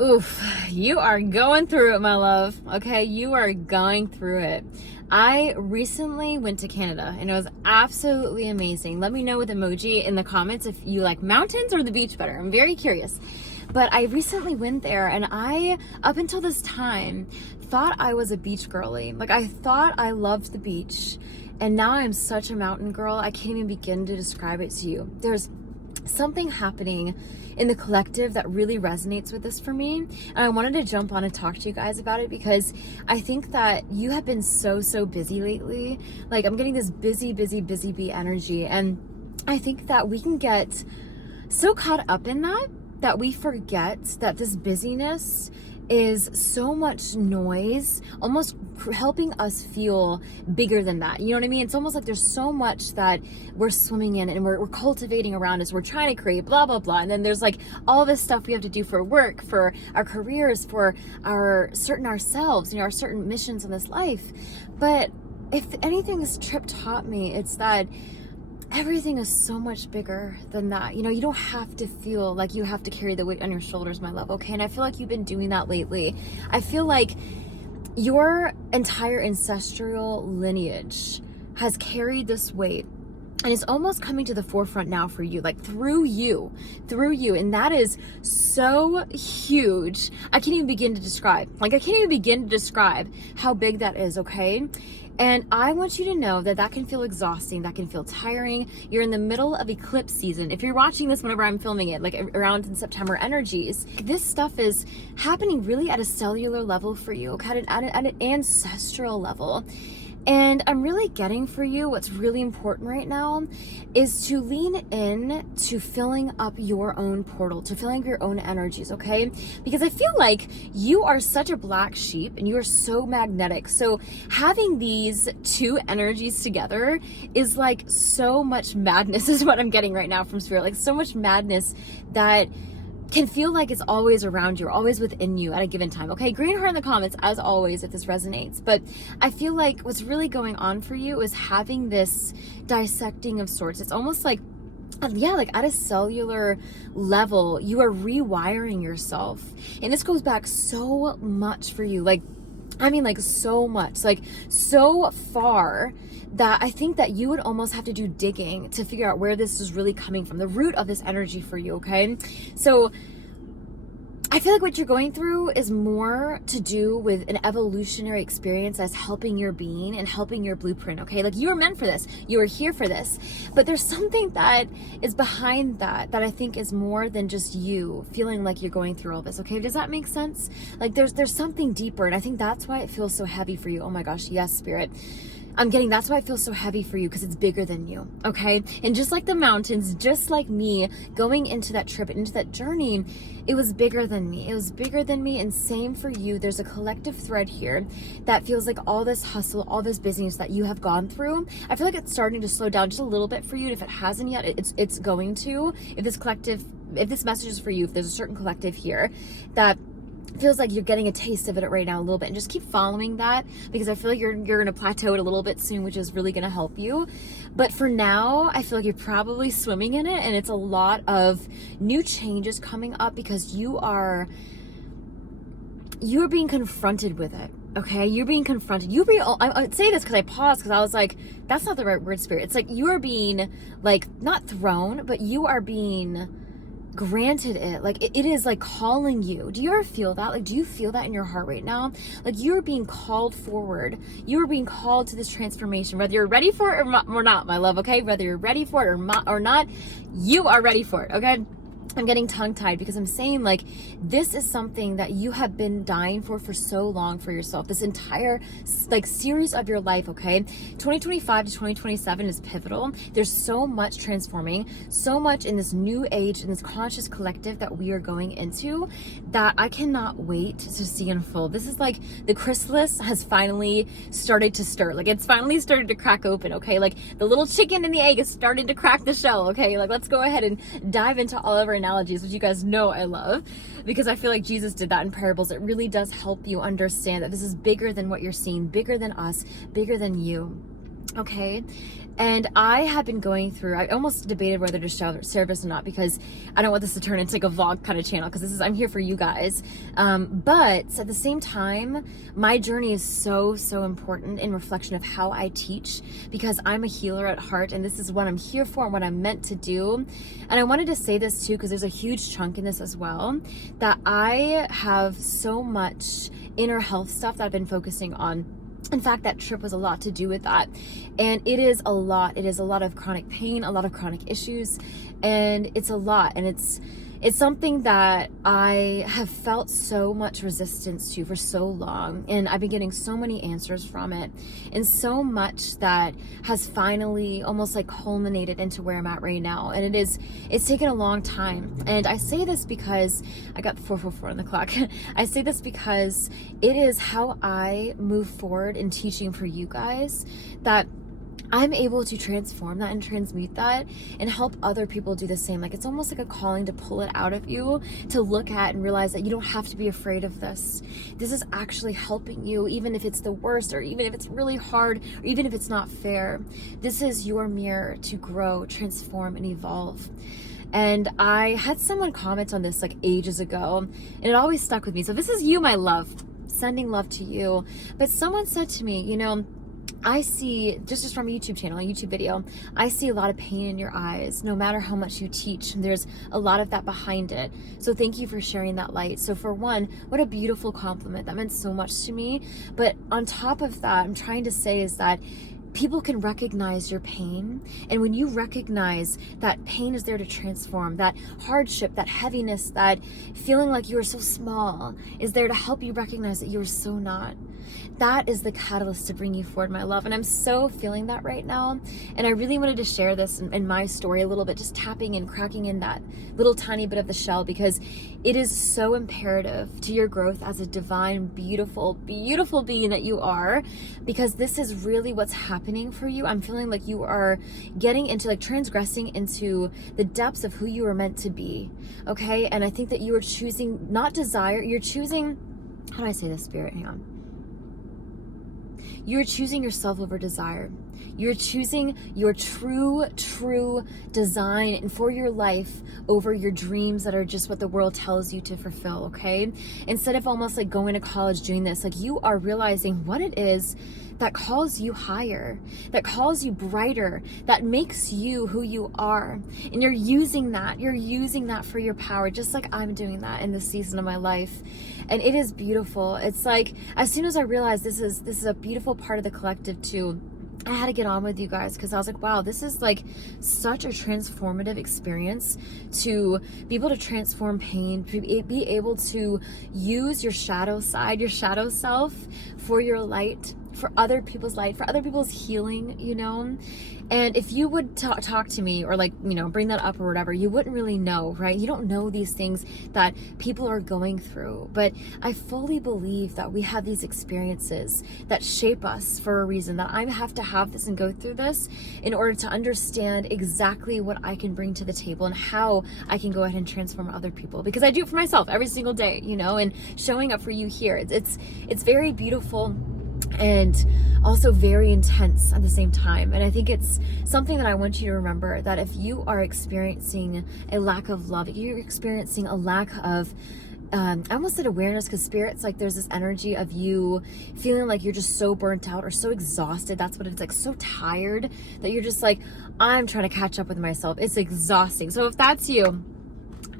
Oof, you are going through it, my love. Okay, you are going through it. I recently went to Canada and it was absolutely amazing. Let me know with emoji in the comments if you like mountains or the beach better. I'm very curious. But I recently went there and I, up until this time, thought I was a beach girly. Like I thought I loved the beach. And now I'm such a mountain girl. I can't even begin to describe it to you. There's something happening in the collective that really resonates with this for me, and I wanted to jump on and talk to you guys about it because I think that you have been so busy lately. Like I'm getting this busy bee energy, and I think that we can get so caught up in that we forget that this busyness is so much noise, almost helping us feel bigger than that. You know what I mean? It's almost like there's so much that we're swimming in and we're cultivating around us. We're trying to create blah, blah, blah. And then there's like all this stuff we have to do for work, for our careers, for our certain ourselves, our certain missions in this life. But if anything this trip taught me, it's that everything is so much bigger than that. You don't have to feel like you have to carry the weight on your shoulders, my love, okay? And I feel like you've been doing that lately. I feel like your entire ancestral lineage has carried this weight, and it's almost coming to the forefront now for you, like through you. And that is so huge. I can't even begin to describe how big that is, okay? And I want you to know that can feel exhausting, that can feel tiring. You're in the middle of eclipse season. If you're watching this whenever I'm filming it, like around in September energies, this stuff is happening really at a cellular level for you, okay? At an ancestral level. And I'm really getting for you what's really important right now is to lean in to filling up your own portal, to filling up your own energies, okay? Because I feel like you are such a black sheep and you are so magnetic. So having these two energies together is like so much madness is what I'm getting right now from Spirit. Like so much madness that can feel like it's always around you, always within you at a given time. Okay, green heart in the comments as always if this resonates. But I feel like what's really going on for you is having this dissecting of sorts. It's almost like, yeah, like at a cellular level, you are rewiring yourself. And this goes back so much for you. Like so much, like so far that I think that you would almost have to do digging to figure out where this is really coming from, the root of this energy for you, okay? So I feel like what you're going through is more to do with an evolutionary experience as helping your being and helping your blueprint, okay? Like you were meant for this, you were here for this, but there's something that is behind that I think is more than just you feeling like you're going through all this, okay? Does that make sense? Like there's something deeper, and I think that's why it feels so heavy for you. Oh my gosh, yes, Spirit. That's why it feels so heavy for you, because it's bigger than you, okay? And just like the mountains, just like me going into that trip, into that journey, it was bigger than me. It was bigger than me, and same for you. There's a collective thread here that feels like all this hustle, all this busyness that you have gone through. I feel like it's starting to slow down just a little bit for you, and if it hasn't yet, it's going to. If this message is for you, if there's a certain collective here that feels like you're getting a taste of it right now a little bit, and just keep following that, because I feel like you're going to plateau it a little bit soon, which is really going to help you. But for now, I feel like you're probably swimming in it, and it's a lot of new changes coming up because you are being confronted with it. Okay, you're being confronted. I would say this because I paused because I was like, that's not the right word, Spirit. It's like you are being like not thrown, but you are being granted it. Like it is like calling you. Do you ever feel that? Like, do you feel that in your heart right now? Like you're being called forward. You are being called to this transformation, whether you're ready for it or not, my love. Okay, whether you're ready for it or not, you are ready for it. Okay. I'm getting tongue-tied because I'm saying like this is something that you have been dying for so long for yourself, this entire like series of your life, okay? 2025 to 2027 is pivotal. There's so much transforming, so much in this new age, in this conscious collective that we are going into, that I cannot wait to see unfold. This is like the chrysalis has finally started to stir. Like it's finally started to crack open, okay? Like the little chicken and the egg is starting to crack the shell, okay? Like let's go ahead and dive into all of our analogies, which you guys know I love, because I feel like Jesus did that in parables. It really does help you understand that this is bigger than what you're seeing, bigger than us, bigger than you. Okay. And I have been going through, I almost debated whether to share this or not, because I don't want this to turn into like a vlog kind of channel, because I'm here for you guys. But at the same time, my journey is so important in reflection of how I teach, because I'm a healer at heart, and this is what I'm here for and what I'm meant to do. And I wanted to say this too, because there's a huge chunk in this as well, that I have so much inner health stuff that I've been focusing on. In fact, that trip was a lot to do with that. And it is a lot. It is a lot of chronic pain, a lot of chronic issues, and it's a lot. And it's something that I have felt so much resistance to for so long. And I've been getting so many answers from it, and so much that has finally almost like culminated into where I'm at right now. And it's taken a long time. And I say this because I got 4:44 on the clock. I say this because it is how I move forward in teaching for you guys, that I'm able to transform that and transmute that and help other people do the same. Like, it's almost like a calling to pull it out of you, to look at and realize that you don't have to be afraid of this. This is actually helping you, even if it's the worst, or even if it's really hard, or even if it's not fair. This is your mirror to grow, transform, and evolve. And I had someone comment on this like ages ago, and it always stuck with me. So this is you, my love, sending love to you. But someone said to me, I see, just from a YouTube channel, a YouTube video, I see a lot of pain in your eyes. No matter how much you teach, there's a lot of that behind it. So thank you for sharing that light. So for one, what a beautiful compliment. That meant so much to me. But on top of that, I'm trying to say is that people can recognize your pain. And when you recognize that pain is there to transform, that hardship, that heaviness, that feeling like you are so small is there to help you recognize that you are so not. That is the catalyst to bring you forward, my love. And I'm so feeling that right now. And I really wanted to share this in my story a little bit, just tapping and cracking in that little tiny bit of the shell, because it is so imperative to your growth as a divine, beautiful, beautiful being that you are, because this is really what's happening for you. I'm feeling like you are getting into, like, transgressing into the depths of who you are meant to be. Okay. And I think that you are choosing not desire, you're choosing, how do I say this, Spirit? Hang on. You're choosing yourself over desire. You're choosing your true design and for your life over your dreams that are just what the world tells you to fulfill, okay? Instead of almost like going to college doing this, like, you are realizing what it is that calls you higher, that calls you brighter, that makes you who you are. And you're using that for your power, just like I'm doing that in this season of my life. And it is beautiful. It's like, as soon as I realized this is a beautiful part of the collective too, I had to get on with you guys, because I was like, wow, this is like such a transformative experience, to be able to transform pain, to be able to use your shadow side, your shadow self for your light, for other people's light, for other people's healing, And if you would talk to me, or like, bring that up or whatever, you wouldn't really know, right? You don't know these things that people are going through. But I fully believe that we have these experiences that shape us for a reason, that I have to have this and go through this in order to understand exactly what I can bring to the table and how I can go ahead and transform other people. Because I do it for myself every single day, and showing up for you here. It's very beautiful, and also very intense at the same time. And I think it's something that I want you to remember, that if you are experiencing a lack of love, you're experiencing a lack of I almost said awareness, because Spirit's like, there's this energy of you feeling like you're just so burnt out or so exhausted. That's what it's like, so tired that you're just like, I'm trying to catch up with myself. It's exhausting. So if that's you,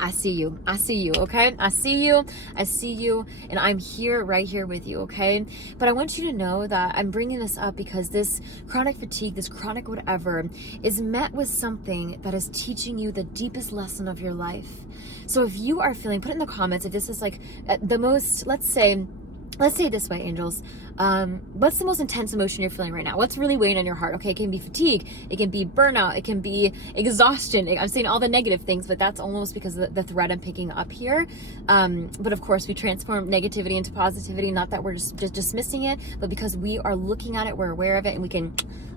I see you, okay? I see you, and I'm right here with you, okay? But I want you to know that I'm bringing this up because this chronic fatigue, this chronic whatever, is met with something that is teaching you the deepest lesson of your life. So if you are feeling, put it in the comments if this is like the most, let's say it this way, angels. What's the most intense emotion you're feeling right now? What's really weighing on your heart? Okay, it can be fatigue, it can be burnout, it can be exhaustion. I'm saying all the negative things, but that's almost because of the thread I'm picking up here. But of course, we transform negativity into positivity, not that we're just dismissing it, but because we are looking at it, we're aware of it, and we can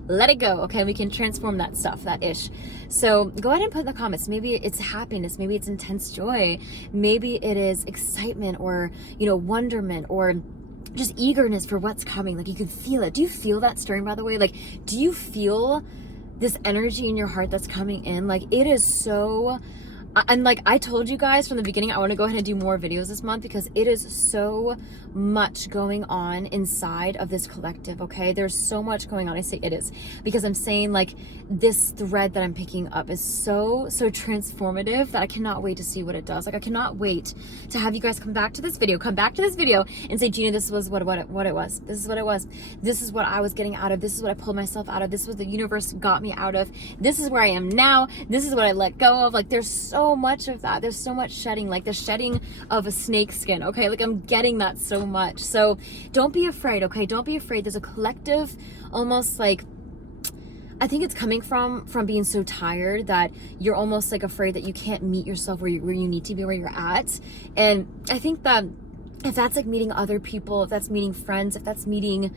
let it go, okay? We can transform that stuff, that ish. So go ahead and put in the comments. Maybe it's happiness, maybe it's intense joy, maybe it is excitement, or wonderment, or just eagerness for what's coming. Like you can feel it. Do you feel that stirring, by the way? Like, do you feel this energy in your heart that's coming in? Like, it is so, and like I told you guys from the beginning, I want to go ahead and do more videos this month because it is so much going on inside of this collective, okay? There's so much going on. I say it is because I'm saying like this thread that I'm picking up is so transformative that I cannot wait to see what it does. Like I cannot wait to have you guys come back to this video and say, Gina, this was what it was. This is what it was. This is what I was getting out of. This is what I pulled myself out of. This is what the universe got me out of. This is where I am now. This is what I let go of. Like there's so much of that. There's so much shedding, like the shedding of a snake skin, okay? Like I'm getting that so much. So don't be afraid, okay? Don't be afraid. There's a collective, almost like, I think it's coming from being so tired that you're almost like afraid that you can't meet yourself where you need to be, where you're at. And I think that if that's like meeting other people, if that's meeting friends, if that's meeting,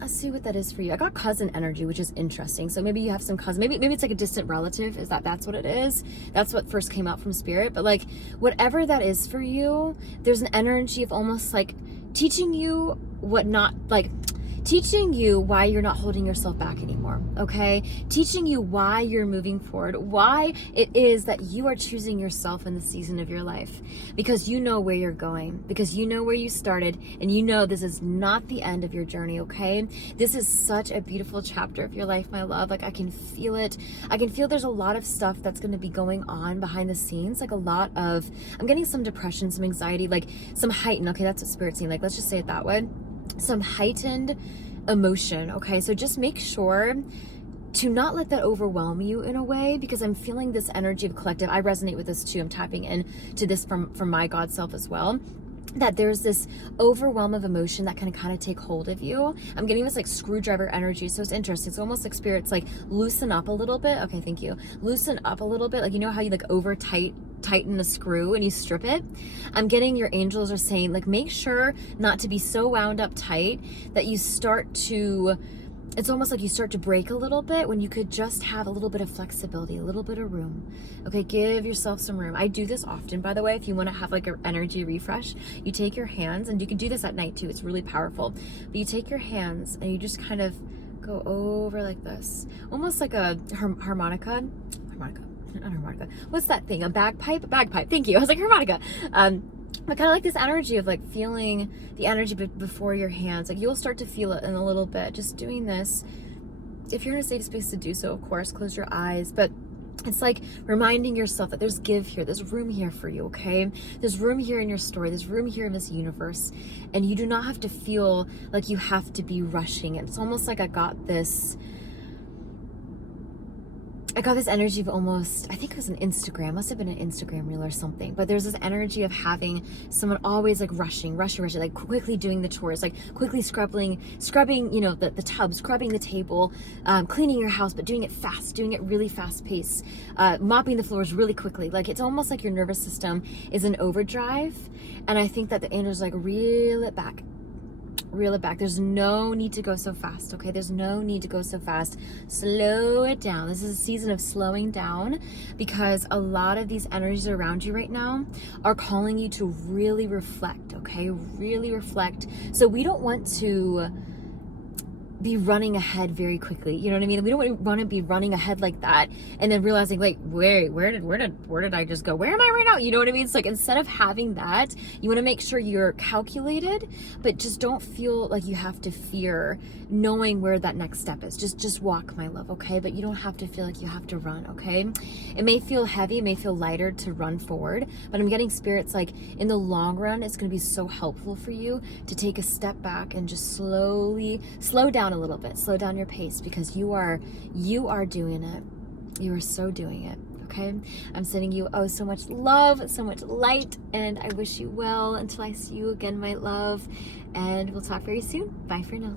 let's see what that is for you. I got cousin energy, which is interesting. So maybe you have some cousin, maybe it's like a distant relative. That's what it is? That's what first came out from spirit. But like whatever that is for you, there's an energy of almost like teaching you teaching you why you're not holding yourself back anymore, okay? Teaching you why you're moving forward, why it is that you are choosing yourself in the season of your life, because you know where you're going, because you know where you started, and you know this is not the end of your journey, okay? This is such a beautiful chapter of your life, my love. Like I can feel it. I can feel there's a lot of stuff that's going to be going on behind the scenes, like a lot of, I'm getting some depression, some anxiety, like some heightened, okay, that's what spirit's saying, like let's just say it that way. Some heightened emotion, okay? So just make sure to not let that overwhelm you in a way, because I'm feeling this energy of collective. I resonate with this too. I'm tapping in to this from my God self as well, that there's this overwhelm of emotion that can kind of take hold of you. I'm getting this like screwdriver energy. So it's interesting. It's almost like spirit's like loosen up a little bit. Okay, thank you. Loosen up a little bit. Like, you know how you like tighten a screw and you strip it? I'm getting your angels are saying like, make sure not to be so wound up tight that you start to, it's almost like you start to break a little bit when you could just have a little bit of flexibility, a little bit of room. Okay, give yourself some room. I do this often, by the way. If you want to have like an energy refresh, you take your hands, and you can do this at night too. It's really powerful. But you take your hands and you just kind of go over like this, almost like a harmonica. Not harmonica. What's that thing? A bagpipe? Bagpipe. Thank you. I was like harmonica. But kind of like this energy of like feeling the energy before your hands. Like you'll start to feel it in a little bit. Just doing this. If you're in a safe space to do so, of course, close your eyes. But it's like reminding yourself that there's give here. There's room here for you, okay? There's room here in your story. There's room here in this universe. And you do not have to feel like you have to be rushing it. It's almost like I got this energy of almost, I think it was an Instagram, must have been an Instagram reel or something, but there's this energy of having someone always like rushing, like quickly doing the chores, like quickly scrubbing, you know, the tub, scrubbing the table, cleaning your house, but doing it fast, doing it really fast paced, mopping the floors really quickly. Like it's almost like your nervous system is in overdrive. And I think that the angels like reel it back. There's no need to go so fast, okay? There's no need to go so fast. Slow it down. This is a season of slowing down, because a lot of these energies around you right now are calling you to really reflect, okay? Really reflect. So we don't want to be running ahead very quickly. You know what I mean? We don't want to be running ahead like that and then realizing like, wait, where did I just go? Where am I right now? You know what I mean? It's like, instead of having that, you want to make sure you're calculated, but just don't feel like you have to fear knowing where that next step is. Just walk, my love, okay? But you don't have to feel like you have to run, okay? It may feel heavy, it may feel lighter to run forward, but I'm getting spirits like in the long run, it's going to be so helpful for you to take a step back and just slow down a little bit, slow down your pace, because you are doing it. You are so doing it. Okay, I'm sending you so much love, so much light, and I wish you well until I see you again, my love, and we'll talk very soon. Bye for now.